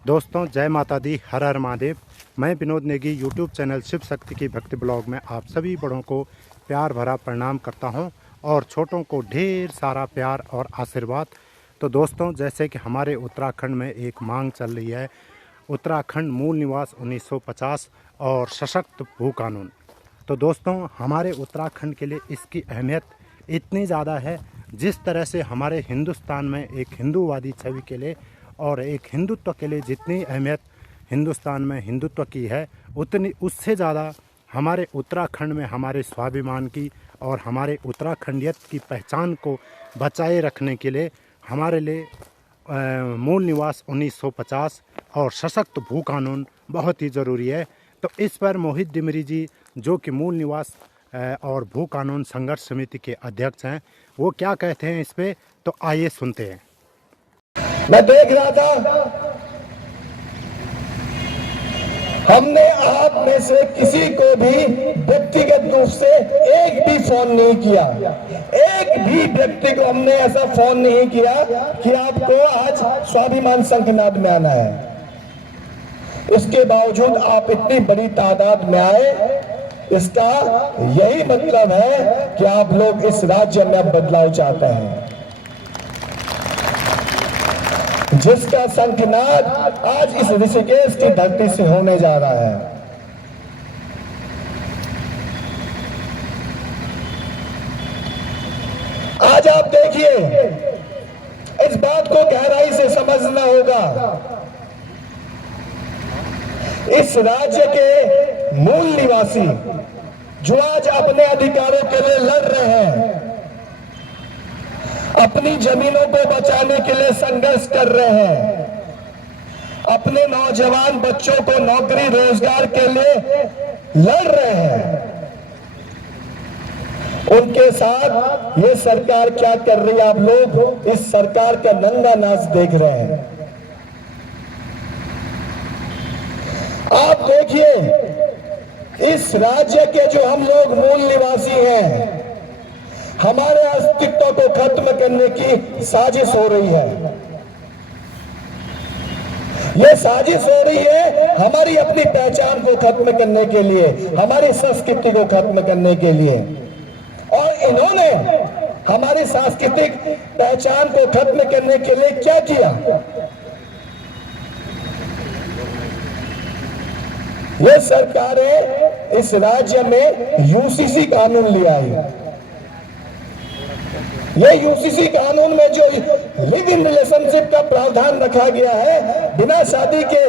दोस्तों जय माता दी, हर हर महादेव। मैं विनोद नेगी यूट्यूब चैनल शिव शक्ति की भक्ति ब्लॉग में आप सभी बड़ों को प्यार भरा प्रणाम करता हूं और छोटों को ढेर सारा प्यार और आशीर्वाद। तो दोस्तों जैसे कि हमारे उत्तराखंड में एक मांग चल रही है, उत्तराखंड मूल निवास 1950 और सशक्त भू कानून। तो दोस्तों हमारे उत्तराखंड के लिए इसकी अहमियत इतनी ज़्यादा है, जिस तरह से हमारे हिंदुस्तान में एक हिंदूवादी छवि के लिए और एक हिंदुत्व के लिए जितनी अहमियत हिंदुस्तान में हिंदुत्व की है, उतनी उससे ज़्यादा हमारे उत्तराखंड में हमारे स्वाभिमान की और हमारे उत्तराखंडियत की पहचान को बचाए रखने के लिए हमारे लिए मूल निवास 1950 और सशक्त भू कानून बहुत ही ज़रूरी है। तो इस पर मोहित डिमरी जी, जो कि मूल निवास और भू कानून संघर्ष समिति के अध्यक्ष हैं, वो क्या कहते हैं इस पे, तो आइए सुनते हैं। मैं देख रहा था, हमने आप में से किसी को भी व्यक्तिगत रूप से एक भी फोन नहीं किया। एक भी व्यक्ति को हमने ऐसा फोन नहीं किया कि आपको आज स्वाभिमान संघनाद में आना है। इसके बावजूद आप इतनी बड़ी तादाद में आए, इसका यही मतलब है कि आप लोग इस राज्य में अब बदलाव चाहते हैं, जिसका शंखनाद आज इस ऋषिकेश की धरती से होने जा रहा है। आज आप देखिए, इस बात को गहराई से समझना होगा। इस राज्य के मूल निवासी जो आज अपने अधिकारों के लिए लड़ रहे हैं, अपनी जमीनों को बचाने के लिए संघर्ष कर रहे हैं, अपने नौजवान बच्चों को नौकरी रोजगार के लिए लड़ रहे हैं, उनके साथ ये सरकार क्या कर रही है, आप लोग इस सरकार का नंगा नाच देख रहे हैं। आप देखिए, इस राज्य के जो हम लोग मूल निवासी हैं, हमारे अस्तित्व को खत्म करने की साजिश हो रही है। यह साजिश हो रही है हमारी अपनी पहचान को खत्म करने के लिए, हमारी संस्कृति को खत्म करने के लिए। और इन्होंने हमारी सांस्कृतिक पहचान को खत्म करने के लिए क्या किया? ये सरकारें इस राज्य में यूसीसी कानून लिया है। ये यूसीसी कानून में जो लिव इन रिलेशनशिप का प्रावधान रखा गया है, बिना शादी के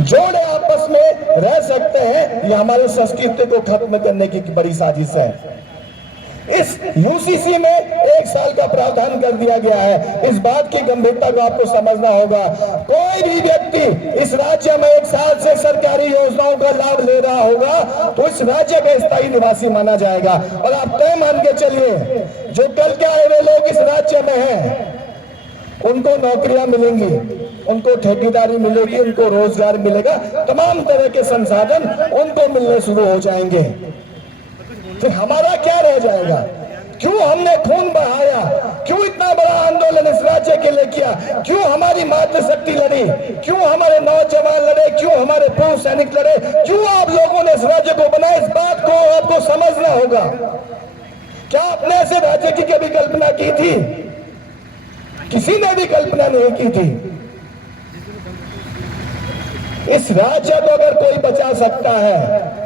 जोड़े आपस में रह सकते हैं, ये हमारे संस्कृति को खत्म करने की बड़ी साजिश है। इस यूसीसी में 1 साल का प्रावधान कर दिया गया है। इस बात की गंभीरता को आपको समझना होगा। कोई भी व्यक्ति इस राज्य में 1 साल से सरकारी योजनाओं का लाभ ले रहा होगा तो इस राज्य का स्थायी निवासी माना जाएगा। और आप तय मान के चलिए, जो कल के आए हुए लोग इस राज्य में हैं, उनको नौकरियां मिलेंगी, उनको ठेकेदारी मिलेगी, उनको रोजगार मिलेगा, तमाम तरह के संसाधन उनको मिलने शुरू हो जाएंगे। फिर हमारा क्या रह जाएगा? क्यों हमने खून बहाया? क्यों इतना बड़ा आंदोलन इस राज्य के लिए किया? क्यों हमारी मातृशक्ति लड़ी? क्यों हमारे नौजवान लड़े? क्यों हमारे पूर्व सैनिक लड़े? क्यों आप लोगों ने इस राज्य को बनाया? इस बात को आपको समझना होगा। क्या आपने ऐसे राज्य की कभी कल्पना की थी? किसी ने भी कल्पना नहीं की थी। इस राज्य को अगर कोई बचा सकता है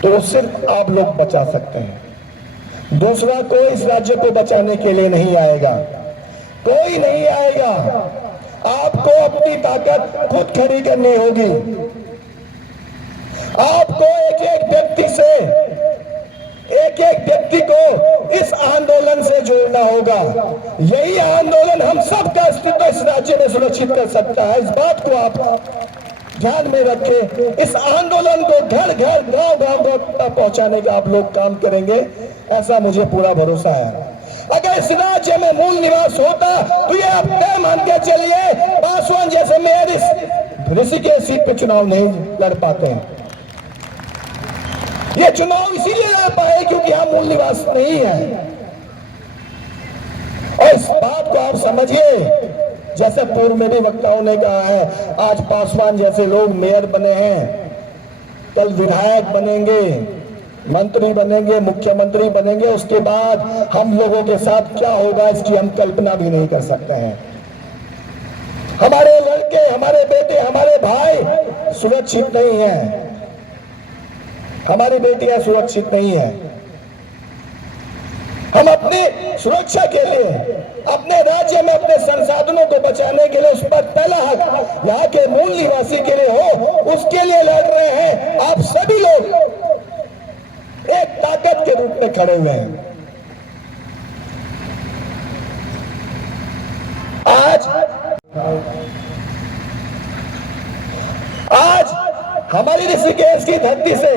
तो सिर्फ आप लोग बचा सकते हैं। दूसरा कोई इस राज्य को बचाने के लिए नहीं आएगा, कोई नहीं आएगा। आपको अपनी ताकत खुद खड़ी करनी होगी। आपको एक एक व्यक्ति को इस आंदोलन से जोड़ना होगा। यही आंदोलन हम सबका अस्तित्व इस राज्य में सुरक्षित कर सकता है। इस बात को आप ध्यान में रखें। इस आंदोलन को घर घर गांव गांव तक पहुंचाने का आप लोग काम करेंगे, ऐसा मुझे पूरा भरोसा है। अगर इस राज्य में मूल निवास होता तो ये आप तय मान के चलिए, पासवान जैसे मेयर इस ऋषिकेश सीट पे चुनाव नहीं लड़ पाते हैं। ये चुनाव इसीलिए लड़ पाए क्योंकि यहाँ मूल निवास नहीं है। और इस बात को आप समझिए, जैसे पूर्व में भी वक्ताओं ने कहा है, आज पासवान जैसे लोग मेयर बने हैं, कल विधायक बनेंगे, मंत्री बनेंगे, मुख्यमंत्री बनेंगे, उसके बाद हम लोगों के साथ क्या होगा इसकी हम कल्पना भी नहीं कर सकते हैं। हमारे लड़के, हमारे बेटे, हमारे भाई सुरक्षित नहीं हैं, हमारी बेटियां सुरक्षित नहीं है। हम अपनी सुरक्षा के लिए, अपने राज्य में अपने संसाधनों को बचाने के लिए, उस पर पहला हक यहाँ के मूल निवासी के लिए हो, उसके लिए लड़ रहे हैं। आप सभी लोग एक ताकत के रूप में खड़े हुए हैं। आज हमारी ऋषिकेश की धरती से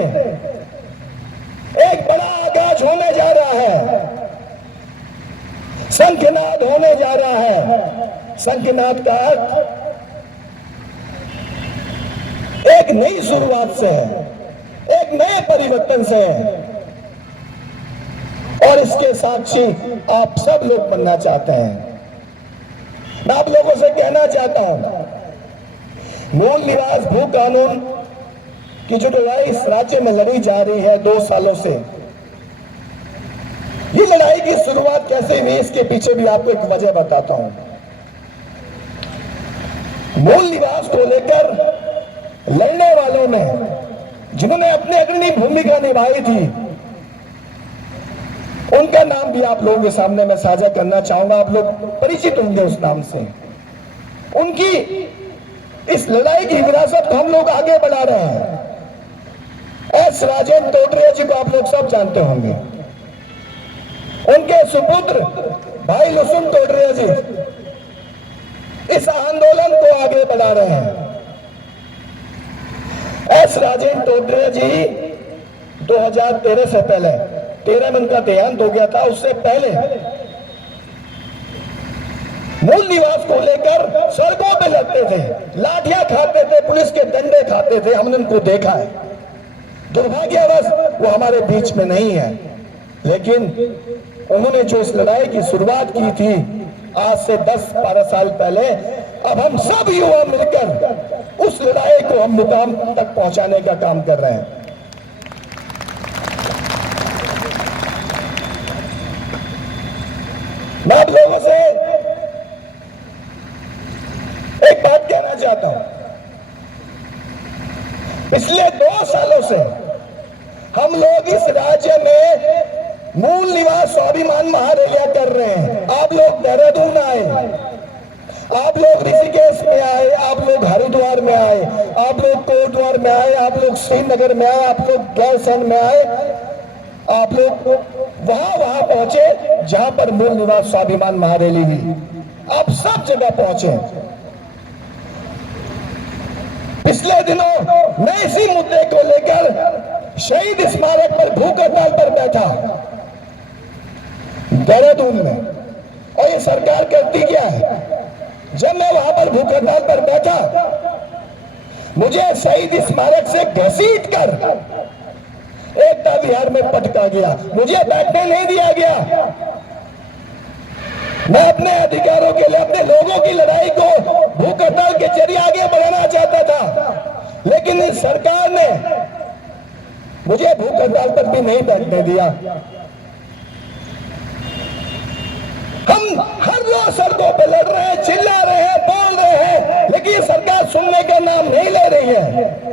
एक बड़ा आगाज होने जा रहा है, शंखनाद होने जा रहा है। शंखनाद का अर्थ एक नई शुरुआत से है, एक नए परिवर्तन से है, और इसके साक्षी आप सब लोग बनना चाहते हैं। मैं आप लोगों से कहना चाहता हूं, मूल निवास भू कानून की जो लड़ाई इस राज्य में लड़ी जा रही है 2 सालों से, ये लड़ाई की शुरुआत कैसे हुई इसके पीछे भी आपको एक वजह बताता हूं। मूल निवास को लेकर लड़ने वालों में जिन्होंने अपनी अग्रणी भूमिका निभाई थी, उनका नाम भी आप लोगों के सामने मैं साझा करना चाहूंगा। आप लोग परिचित होंगे उस नाम से। उनकी इस लड़ाई की विरासत को हम लोग आगे बढ़ा रहे हैं। एस राजेंद्र टोडरिया जी को आप लोग सब जानते होंगे। उनके सुपुत्र भाई लुसुन टोडरिया जी इस आंदोलन को आगे बढ़ा रहे हैं। एस राजेंद्र टोडरिया जी 2013 से पहले, 13 में उनका देहांत हो गया था, उससे पहले मूल निवास को लेकर सड़कों पे लड़ते थे, लाठियां खाते थे, पुलिस के डंडे खाते थे। हमने उनको देखा है। दुर्भाग्यवश वो हमारे बीच में नहीं है, लेकिन उन्होंने जो इस लड़ाई की शुरुआत की थी आज से 10-12 साल पहले, अब हम सब युवा मिलकर उस लड़ाई को हम मुकाम तक पहुंचाने का काम कर रहे हैं। मैं आप लोगों से एक बात कहना चाहता हूं। पिछले 2 सालों से हम लोग इस राज्य में मूल निवास स्वाभिमान महारैलियां कर रहे हैं। आप लोग देहरादून आए, आप लोग ऋषिकेश में आए, आप लोग हरिद्वार में आए, आप लोग कोटद्वार में आए, आप लोग श्रीनगर में आए, आप लोग गैरसैंण में आए, आप लोग वहां पहुंचे जहां पर मूल निवास स्वाभिमान महारैली हुई। आप सब जगह पहुंचे। पिछले दिनों मैं इसी मुद्दे को लेकर शहीद स्मारक पर भूख हड़ताल पर बैठा देहरादून में, और ये सरकार करती क्या है? जब मैं वहां पर भूख हड़ताल पर बैठा, मुझे शहीद स्मारक से घसीट कर एकता विहार में पटका गया, मुझे बैठने नहीं दिया गया। मैं अपने अधिकारों के लिए, अपने लोगों की लड़ाई को भूख हड़ताल के जरिए आगे बढ़ाना चाहता था, लेकिन इस सरकार ने मुझे भूख हड़ताल पर भी नहीं बैठने दिया। हम हर रोज सड़कों पर लड़ रहे हैं, चिल्ला रहे हैं, बोल रहे हैं, लेकिन सरकार सुनने का नाम नहीं ले रही है।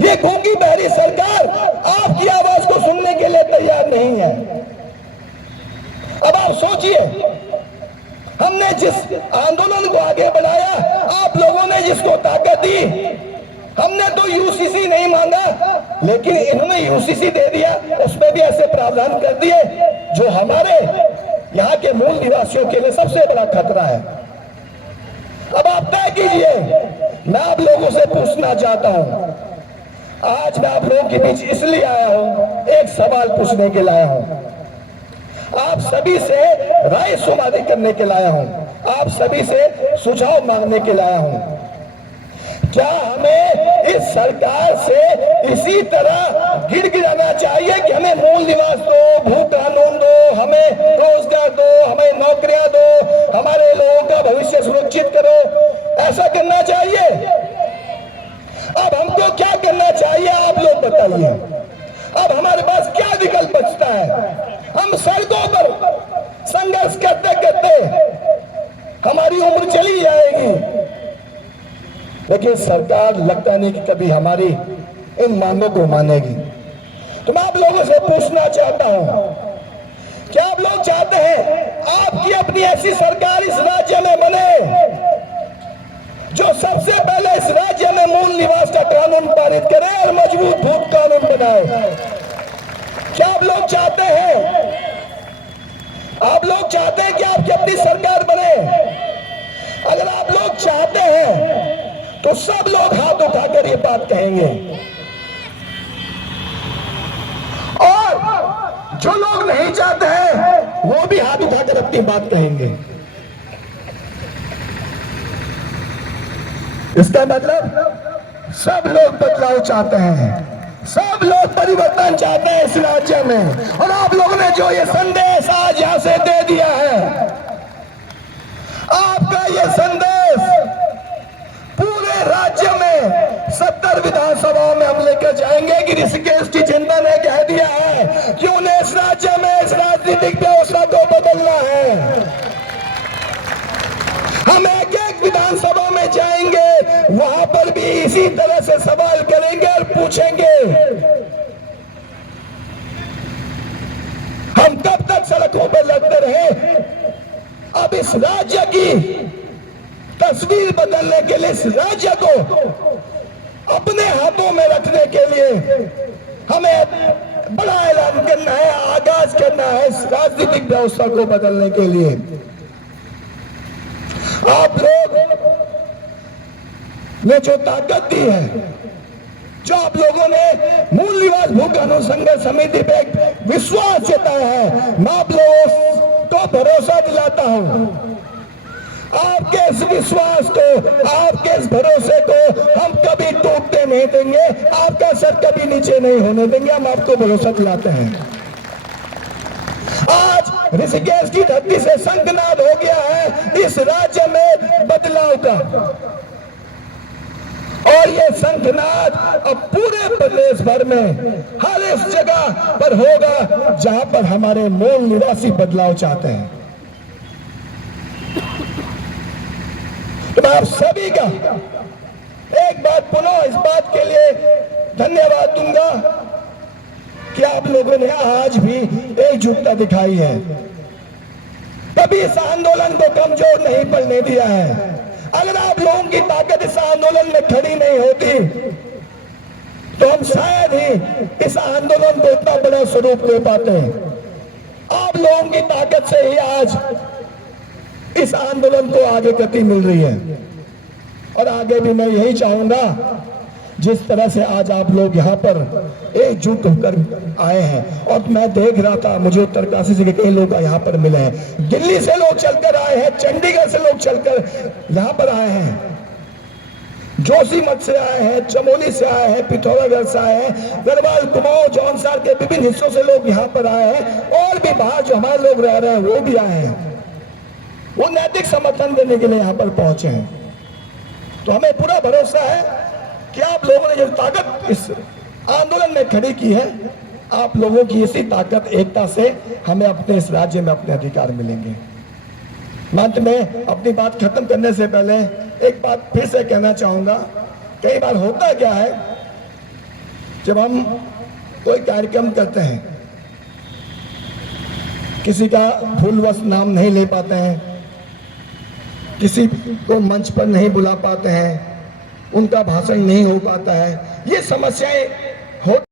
ये गूंगी बहरी सरकार आपकी आवाज को सुनने के लिए तैयार नहीं है। अब आप सोचिए, हमने जिस आंदोलन को आगे बढ़ाया, आप लोगों ने जिसको ताकत दी, हमने तो यूसीसी नहीं मांगा, लेकिन इन्होंने यूसीसी दे दिया। उसमें भी ऐसे प्रावधान कर दिए जो हमारे यहाँ के मूल निवासियों के लिए सबसे बड़ा खतरा है। अब आप तय कीजिए। मैं आप लोगों से पूछना चाहता हूं, आज मैं आप लोगों के बीच इसलिए आया हूं, एक सवाल पूछने के लिए आया हूं, आप सभी से राय सुमारी करने के लिए आया हूं, आप सभी से सुझाव मांगने के लिए आया हूं। क्या हमें इस सरकार से इसी तरह गिड़गिड़ाना चाहिए कि हमें मूल निवास दो, भू कानून दो, हमें रोजगार दो, हमें नौकरियां दो, हमारे लोगों का से सुरक्षित करो, ऐसा करना चाहिए। अब हमको क्या करना चाहिए आप लोग बताइए। अब हमारे पास क्या विकल्प बचता है? हम सड़कों पर संघर्ष करते करते हमारी उम्र चली जाएगी, लेकिन सरकार लगता नहीं कि कभी हमारी इन मांगों को मानेगी। तो मैं आप लोगों से पूछना चाहता हूं, क्या आप लोग चाहते हैं आपकी अपनी ऐसी सरकार इस राज्य में बने जो सबसे पहले इस राज्य में मूल निवास का कानून पारित करे और मजबूत भूख कानून बनाए? क्या आप लोग चाहते हैं? आप लोग चाहते हैं कि आपकी अपनी सरकार बने? अगर आप लोग चाहते हैं तो सब लोग हाथ उठाकर ये बात कहेंगे, और जो लोग नहीं चाहते हैं वो भी हाथ उठाकर अपनी बात कहेंगे। इसका मतलब सब लोग बदलाव चाहते हैं, सब लोग परिवर्तन चाहते हैं इस राज्य में। और आप लोगों ने जो ये संदेश आज यहां से दे दिया है, आपका ये संदेश पूरे राज्य में 70 विधानसभाओं में हम लेकर जाएंगे कि ऋषिकेश की जनता ने कह दिया है कि उन्हें इस राज्य में इस राजनीतिक व्यवस्था को बदलना है। हम एक एक विधानसभा में जाएंगे, वहां पर भी इसी तरह से सवाल करेंगे और पूछेंगे हम कब तक सड़कों पर लड़ते रहे। अब इस राज्य की तस्वीर बदलने के लिए, इस राज्य को अपने हाथों में रखने के लिए हमें बड़ा ऐलान करना है, आगाज करना है इस राजनीतिक व्यवस्था को बदलने के लिए। आप लोग ने जो ताकत दी है, जो आप लोगों ने मूल निवास भूख कानून संघर्ष समिति पे विश्वास जताया है, मैं आप लोगों को भरोसा दिलाता हूं, आपके इस विश्वास को, आपके इस भरोसे को हम कभी टूटने नहीं देंगे, आपका सर कभी नीचे नहीं होने देंगे। हम आपको भरोसा दिलाते हैं। आज ऋषिकेश की धरती से शंखनाद हो गया है इस राज्य में बदलाव का, और ये शंखनाद अब पूरे प्रदेश भर में हर इस जगह पर होगा जहां पर हमारे मूल निवासी बदलाव चाहते हैं। तो मैं आप सभी का एक बात पुनः इस बात के लिए धन्यवाद दूंगा कि आप लोगों ने आज भी एकजुटता दिखाई है, कभी इस आंदोलन को कमजोर नहीं पड़ने दिया है। अगर आप लोगों की ताकत इस आंदोलन में खड़ी नहीं होती तो हम शायद ही इस आंदोलन को इतना बड़ा स्वरूप दे पाते हैं। आप लोगों की ताकत से ही आज इस आंदोलन को आगे गति मिल रही है, और आगे भी मैं यही चाहूंगा जिस तरह से आज आप लोग यहाँ पर एकजुट होकर आए हैं। और मैं देख रहा था, मुझे उत्तरकाशी से कई लोग यहाँ पर मिले हैं, दिल्ली से लोग चलकर आए हैं, चंडीगढ़ से लोग चलकर यहाँ पर आए हैं, जोशीमठ से आए हैं, चमोली से आए हैं, पिथौरागढ़ से आए हैं, गढ़वाल, कुमाऊं, जौनसार के विभिन्न हिस्सों से लोग यहाँ पर आए हैं, और भी बाहर जो हमारे लोग रह रहे हैं वो भी आए हैं। वो नैतिक समर्थन देने के लिए यहाँ पर पहुंचे हैं। तो हमें पूरा भरोसा है कि आप लोगों ने जो ताकत इस आंदोलन में खड़ी की है, आप लोगों की इसी ताकत, एकता से हमें अपने इस राज्य में अपने अधिकार मिलेंगे। अंत में अपनी बात खत्म करने से पहले एक बात फिर से कहना चाहूंगा। कई बार होता क्या है, जब हम कोई कार्यक्रम करते हैं, किसी का भूलवश नाम नहीं ले पाते हैं, किसी को मंच पर नहीं बुला पाते हैं, उनका भाषण नहीं हो पाता है, ये समस्याएं हो